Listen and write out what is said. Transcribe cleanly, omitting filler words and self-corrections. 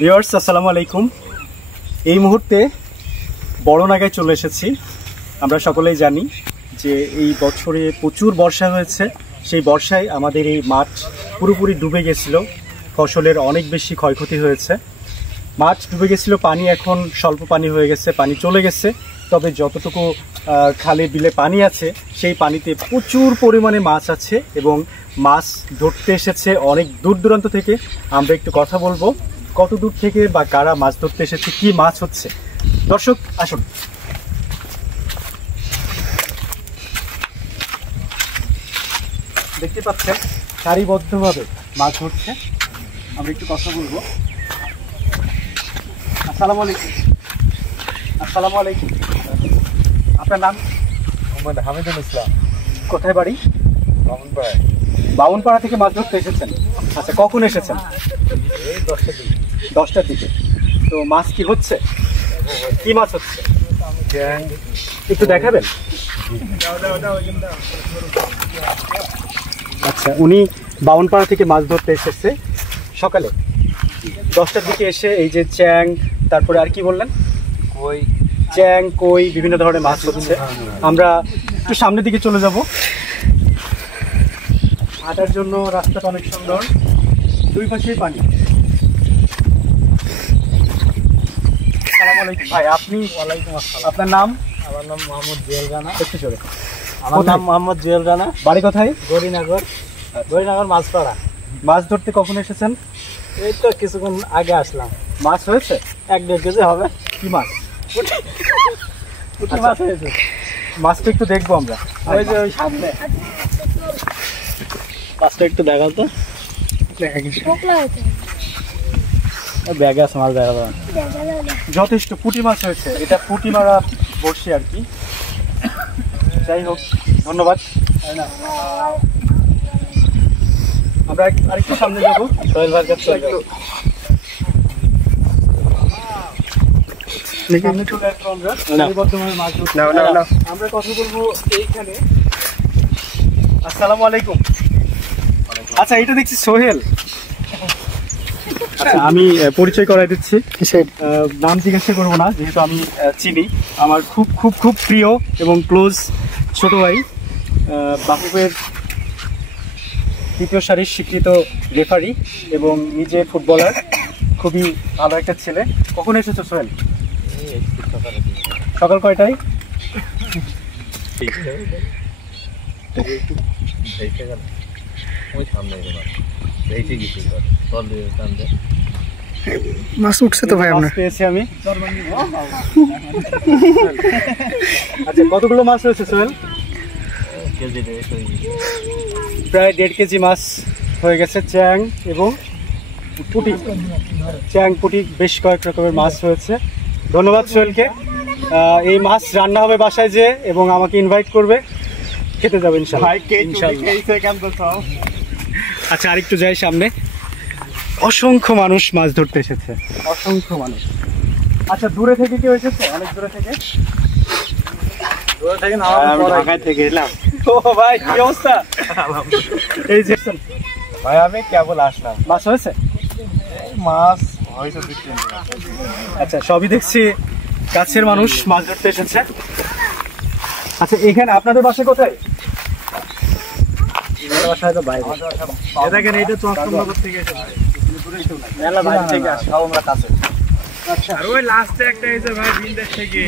Viewers আসসালামু আলাইকুম। এই মুহূর্তে বড়নাগায় চলে এসেছি। আমরা সকলেই জানি যে এই বছরে প্রচুর বর্ষা হয়েছে। সেই বর্ষায় আমাদের এই মাঠ পুরোপুরি ডুবে গেছিল, ফসলের অনেক বেশি ক্ষয়ক্ষতি হয়েছে। মাঠ ডুবে গেছিল, পানি এখন স্বল্প পানি হয়ে গেছে, পানি চলে গেছে। তবে যতটুকু খালে বিলে পানি আছে সেই পানিতে প্রচুর পরিমাণে মাছ আছে এবং মাছ ধরতে এসেছে অনেক দূর দূরান্ত থেকে। আমরা একটু কথা বলবো কত দূর থেকে বা কারা মাছ ধরতে এসেছে, কি মাছ হচ্ছে। দর্শক আসুন। দেখতে পাচ্ছেন সারিবদ্ধভাবে মাছ ধরছে। আমরা একটু কথা বলবো। আসসালামু আলাইকুম। আসসালামু আলাইকুম। আপনার নাম? মোহাম্মদ হামিদুল ইসলাম। কোথায় বাড়ি? বামুনপাড়ায়। বামুনপাড়া থেকে মাছ ধরতে এসেছেন? আচ্ছা, কখন এসেছেন? এই 10টার দিকে। 10টার দিকে। তো মাছ কি হচ্ছে? কি মাছ হচ্ছে একটু দেখাবেন? আচ্ছা, উনি বামুনপাড়া থেকে মাছ ধরতে এসেছে সকালে 10টার দিকে এসে এই যে চ্যাং, তারপরে আর কি বললেন, কই, চ্যাং, কই, বিভিন্ন ধরনের মাছ হচ্ছে। আমরা একটু সামনের দিকে চলে যাব। হাঁটার জন্য রাস্তাটা অনেক সুন্দর, দুই পাশেই পানি। আসসালামু আলাইকুম ভাই, আপনি? ওয়ালাইকুম আসসালাম। আপনার নাম? আমার নাম মোহাম্মদ জুয়েল রানা। একটু জোরে। আমার নাম মোহাম্মদ জুয়েল রানা। বাড়ি কোথায়? গৌরীনগর। গৌরীনগর মাছপাড়া। মাছ ধরতে কখন এসেছেন? এই তো কিছুক্ষণ আগে আসলাম। মাছ হয়েছে? 1-1.5 কেজি হবে। কি মাছ? পুঁটি মাছ হয়েছে। মাছটা একটু দেখবো আমরা। ওই যে ওই সামনে মাছটা একটু দেখাও তো। ব্যাগে আছে মাছ, দেখা যাবে। যথেষ্ট পুঁটি মাছ হয়েছে। এটা পুঁটি মারা বসে আর কি। যাই হোক, ধন্যবাদ। আমরা আরেকটু সামনে যাবো। সোহেল ভাইয়ের কাছে চলে যাও। সামনে চলে আসবো আমরা। সারিবদ্ধভাবে মাছ ধরছি। আমরা কথা বলবো এইখানে। আসসালামু আলাইকুম। আচ্ছা, এটা দেখছি সোহেল। আচ্ছা, আমি পরিচয় করাই দিচ্ছি। নাম জিজ্ঞাসা করবো না, যেহেতু আমি চিনি। আমার খুব খুব খুব প্রিয় এবং ক্লোজ ছোট ভাই, বাফুফের তৃতীয় সারির স্বীকৃত রেফারি এবং নিজে ফুটবলার। খুবই ভালো একটা ছেলে। কখন এসেছো সোহেল? সকাল কয়টায়? মাছ উঠছে তো ভাই আপনার? পেয়েছি আমি। আচ্ছা, কতগুলো মাছ হয়েছে সোহেল? প্রায় 1.5 কেজি মাছ হয়ে গেছে। চ্যাং এবং পুঁটি, চ্যাং পুঁটি বেশ কয়েক রকমের মাছ হয়েছে। ধন্যবাদ সোহেলকে। এই মাছ রান্না হবে বাসায় যে, এবং আমাকে ইনভাইট করবে, খেতে যাবেন ইনশাআল্লাহ। আচ্ছা, আরেকটু যাই সামনে। অসংখ্য মানুষ মাছ ধরতে এসেছে, অসংখ্য মানুষ। আচ্ছা, দূরে থেকে কেউ এসেছে? অনেক দূরে থেকে? ঢাকায় থেকে এলাম। ও ভাই, কি অবস্থা? এই যে ভাই আমি কেবল আসলাম। মাছ হয়েছে? মাছ হয়তো 2-3। আচ্ছা, সবই দেখছি কাছের মানুষ মাছ ধরতে এসেছে। আচ্ছা, এখানে আপনাদের বাসা কোথায়? বাসায় তো বাইরে। দেখেন, এইটা চট্টগ্রাম থেকে এসেছে, মেলা বাইরে থেকে আসে, সব আমরা কাছে। আচ্ছা, ওই লাস্টে একটা এসে ভাই বিন্দেশ থেকে